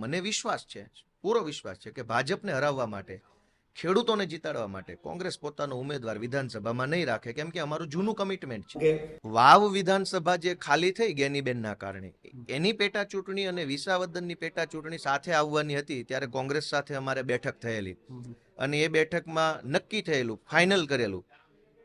મને વિશ્વાસ છે પૂરો વિશ્વાસ છે કે ભાજપને હરાવવા માટે ખેડૂતોને જીતાડવા માટે કોંગ્રેસ પોતાનો ઉમેદવાર વિધાનસભામાં નહીં રાખે કેમ કે અમારું જૂનું કમિટમેન્ટ છે. વાવ વિધાનસભા જે ખાલી થઈ ગેનીબેનના કારણે એની પેટા ચૂંટણી અને વિસાવદનની પેટા ચૂંટણી સાથે આવવાની હતી ત્યારે કોંગ્રેસ સાથે અમારે બેઠક થયેલી. અને એ બેઠકમાં નક્કી થયેલું ફાઇનલ કરેલું.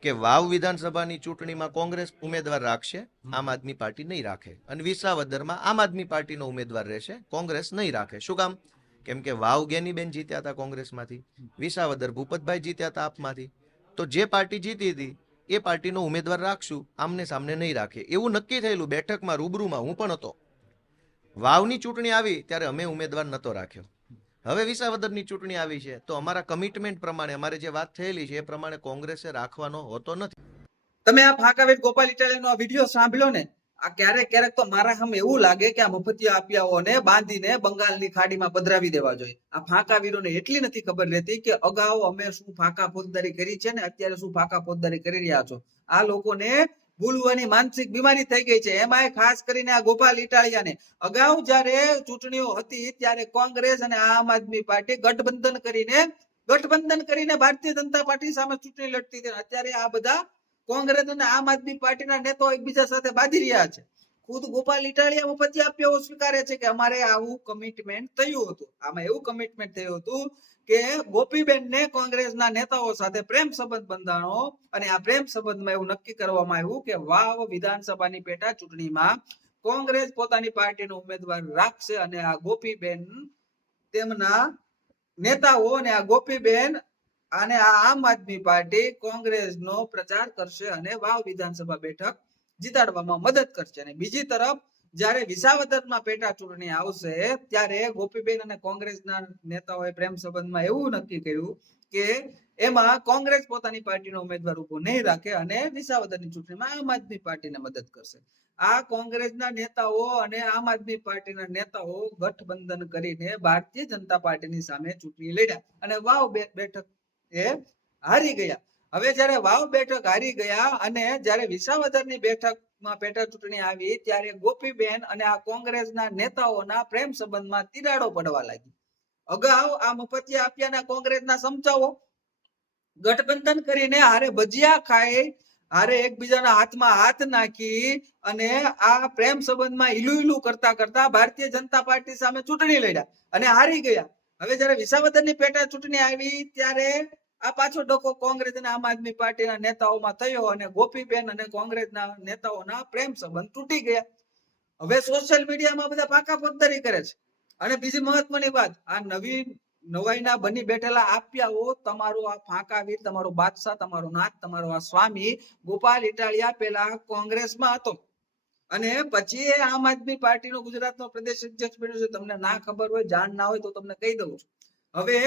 કે વાવ વિધાનસભાની ચૂંટણીમાં કોંગ્રેસ ઉમેદવાર રાખશે, આમ આદમી પાર્ટી નહીં રાખે. અને વિસાવદરમાં આમ આદમી પાર્ટીનો ઉમેદવાર રહેશે, કોંગ્રેસ નહીં રાખે. શું કામ? કેમ કે વાવ ગેનીબેન જીત્યા હતા કોંગ્રેસમાંથી, વિસાવદર ભૂપતભાઈ જીત્યા હતા આપમાંથી. તો જે પાર્ટી જીતી હતી, એ પાર્ટીનો ઉમેદવાર રાખશું, આમને સામને નહીં રાખે. એવું નક્કી થયેલું બેઠકમાં રૂબરૂમાં હું પણ હતો. વાવની ચૂંટણી આવી, ત્યારે અમે ઉમેદવાર નહોતો રાખ્યો. હવે વિસાવદરની ચૂંટણી આવી છે. તો અમારા કમિટમેન્ટ પ્રમાણે, અમારે જે વાત થયેલી છે, એ પ્રમાણે કોંગ્રેસે રાખવાનો હોતો નથી. તમે આ ફાંકાવેટ ગોપાલ ઇટાલિયાનો આ વીડિયો સાંભળ્યો ને, આ ક્યારેક ક્યારેક તો મારા હમ એવું લાગે કે આ મફતિયા આપ્યાઓને બાંધીને બંગાળની ખાડીમાં પધરાવી દેવા જોઈએ. આ ફાંકા વીરોને એટલી નથી ખબર રહેતી કે અગાઉ અમે શું ફાંકા ફોજદારી કરી છે ને અત્યારે શું ફાંકા ફોજદારી કરી રહ્યા છો. આ લોકોને ભૂલવાની માનસિક બીમારી થઈ ગઈ છે. એમાં ખાસ કરીને આ ગોપાલ ઇટાલિયાને. અગાઉ જ્યારે ચૂંટણીઓ હતી, ત્યારે કોંગ્રેસ અને આમ આદમી પાર્ટી ગઠબંધન કરીને ગઠબંધન કરીને ભારતીય જનતા પાર્ટી સામે ચૂંટણી લડતી હતી. અત્યારે આ બધા કોંગ્રેસ અને આમ આદમી પાર્ટીના નેતાઓ એકબીજા સાથે બાંધી રહ્યા છે. ખુદ ગોપાલ ઇટાલિયા ઉપરથી આપ્યો સ્વીકારે છે કે અમારે આવું કમિટમેન્ટ થયું હતું. આમાં એવું કમિટમેન્ટ થયું હતું કે ગોપીબેન ને કોંગ્રેસના નેતાઓ સાથે પ્રેમ સંબંધ બંધાણો અને આ પ્રેમ સંબંધમાં એવું નક્કી કરવામાં આવ્યું કે વાવ વિધાનસભાની પેટા ચૂંટણીમાં કોંગ્રેસ પોતાની પાર્ટીનો ઉમેદવાર રાખશે અને આ ગોપીબેન તેમના નેતાઓ અને આ ગોપીબેન અને આ આમ આદમી પાર્ટી કોંગ્રેસનો પ્રચાર કરશે અને વાવ વિધાનસભા બેઠક જીતાડવામાં મદદ કરશે. અને બીજી તરફ, જ્યારે વિસાવદરમાં પેટા ચૂંટણી આવશે, ત્યારે ગોપીબેન અને કોંગ્રેસના નેતાઓએ પ્રેમ સંબંધમાં એવું નક્કી કર્યું કે એમાં કોંગ્રેસ પોતાની પાર્ટીનો ઉમેદવાર ઊભો નહીં રાખે અને વિસાવદરની ચૂંટણીમાં આમ આદમી પાર્ટીને મદદ કરશે. આ કોંગ્રેસના નેતાઓ અને આમ આદમી પાર્ટીના નેતાઓ ગઠબંધન કરીને ભારતીય જનતા પાર્ટીની સામે ચૂંટણી લડ્યા. અને વાવ બેઠક એ હારી ગયા. હવે જયારે વાવ બેઠક હારી ગયા અને જ્યારે વિસાવદરની બેઠકમાં પેટા ચૂંટણી આવી, ત્યારે ગોપીબેન અને આ કોંગ્રેસના નેતાઓના પ્રેમ સંબંધમાં તિરાડો પડવા લાગી. અગાઉ આ મફતિયા આપ્યાના કોંગ્રેસના સમચાઓ ગઠબંધન કરીને હારે ભજીયા ખાઈ, હારે એકબીજાના હાથમાં હાથ નાખી અને આ પ્રેમ સંબંધમાં ઈલું ઈલું કરતા કરતા ભારતીય જનતા પાર્ટી સામે ચૂંટણી લડ્યા અને હારી ગયા. હવે જ્યારે વિસાવદરની પેટા ચૂંટણી આવી, ત્યારે આ પાછો ડોકો કોંગ્રેસ અને આમ આદમી પાર્ટીના નેતાઓમાં થયો અને ગોપીબેન અને કોંગ્રેસના નેતાઓના પ્રેમ સંબંધ તૂટી ગયા. હવે સોશિયલ મીડિયામાં બધા પાકા પદ્ધરી કરે છે. અને બીજી મહત્વની વાત, આ નવી નવાઈના બની બેઠેલા આપ્યાઓ, તમારો આ ફાંકાવીર તમારો બાદશાહ, તમારો નાથ તમારો આ સ્વામી, ગોપાલ ઇટાલિયા પેલા કોંગ્રેસમાં હતો. અને પછી આમ આદમી પાર્ટીનો ગુજરાતનો પ્રદેશ અધ્યક્ષ બન્યો છે. તમને ના ખબર હોય, જાણ ના હોય તો તમને કહી દઉં છું. હવે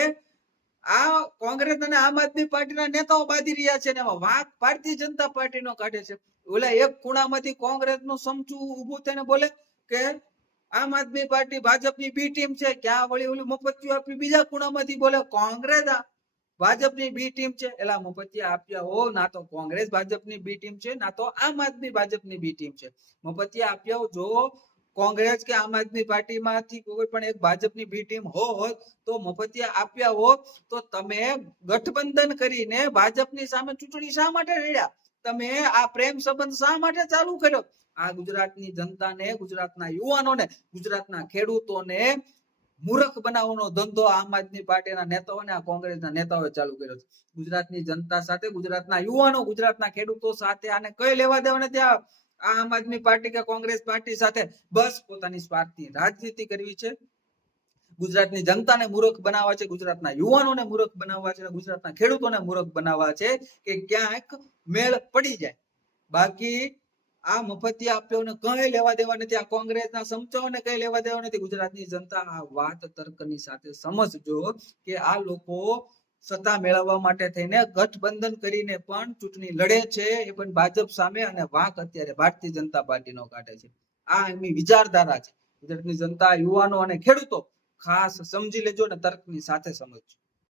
આ કોંગ્રેસ અને આમ આદમી પાર્ટીના નેતાઓ બાંધી રહ્યા છે વાંક ભારતીય જનતા પાર્ટીનો કાઢે છે. ઓલા એક ખૂણામાંથી કોંગ્રેસનું સમચું ઊભું થઈને બોલે કે આમ આદમી પાર્ટી ભાજપની બી ટીમ છે, ક્યાં વળી ઓલું મફતિયું આપી બીજા ખૂણામાંથી બોલે, કોંગ્રેસ ભાજપની બી ટીમ છે. એલા મફતિયા આપ્યા હો ના તો કોંગ્રેસ ભાજપની બી ટીમ છે, ના તો આમ આદમી ભાજપની બી ટીમ છે. મફતિયા આપ્યા જો કોંગ્રેસ કે આમ આદમી પાર્ટીમાંથી કોઈ પણ એક ભાજપની બી ટીમ હો હોત તો મફતિયા આપ્યા હોત, તો તમે ગઠબંધન કરીને ભાજપની સામે ચૂંટણી શા માટે લડ્યા તમે આ પ્રેમ સંબંધ શા માટે ચાલુ કર્યો? આ ગુજરાતની જનતાને, ગુજરાતના યુવાનોને, ગુજરાતના ખેડૂતોને મૂર્ખ બનાવવાનો ધંધો આમ આદમી પાર્ટીના નેતાઓ અને આ કોંગ્રેસના નેતાઓએ ચાલુ કર્યો છે. ગુજરાતની જનતા સાથે ગુજરાતના યુવાનો, ગુજરાતના ખેડૂતો સાથે આને કઈ લેવા દેવા નથી આમ આદમી પાર્ટી કે કોંગ્રેસ પાર્ટી સાથે બસ પોતાની સ્વાર્થની રાજનીતિ કરવી છે. ગુજરાતની જનતાને મૂર્ખ બનાવવા છે, ગુજરાતના યુવાનોને મૂર્ખ બનાવવા છે, ગુજરાતના ખેડૂતોને મૂર્ખ બનાવવા છે કે ક્યાંક મેળ પડી જાય. બાકી આ મફતિયા આપ્યોને કઈ લેવા દેવા નથી, આ કોંગ્રેસના સમચાઓને કઈ લેવા દેવા નથી. ગુજરાતની જનતા આ વાત તર્કની સાથે સમજજો કે આ લોકો સત્તા મેળવવા માટે થઈને ગઠબંધન કરીને પણ ચૂંટણી લડે છે. એ પણ ભાજપ સામે અને વાંક અત્યારે ભારતીય જનતા પાર્ટીનો કાઢે છે. આ એમની વિચારધારા છે. ગુજરાતની જનતા યુવાનો અને ખેડૂતો ખાસ સમજી લેજો અને તર્કની સાથે સમજજો.